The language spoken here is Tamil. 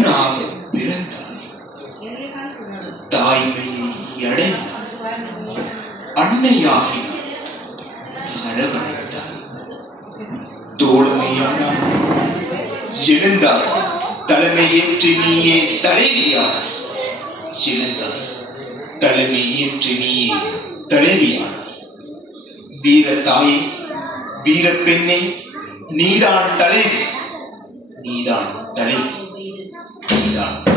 பெண்ணாக பிறந்தாய், தாய்மையை அடைந்தாய், அன்னையாகி அரவணைத்தாய், தோழமையானாய், எழுந்தாய், தலைமையேற்று நீயே தலைவியானாய், எழுந்தாய், தலைமையேற்று நீயே தலைவியானாய். வீர தாயே, வீர பெண்ணே, நீதான் தலைவி, நீதான் தலைவி, நீதான்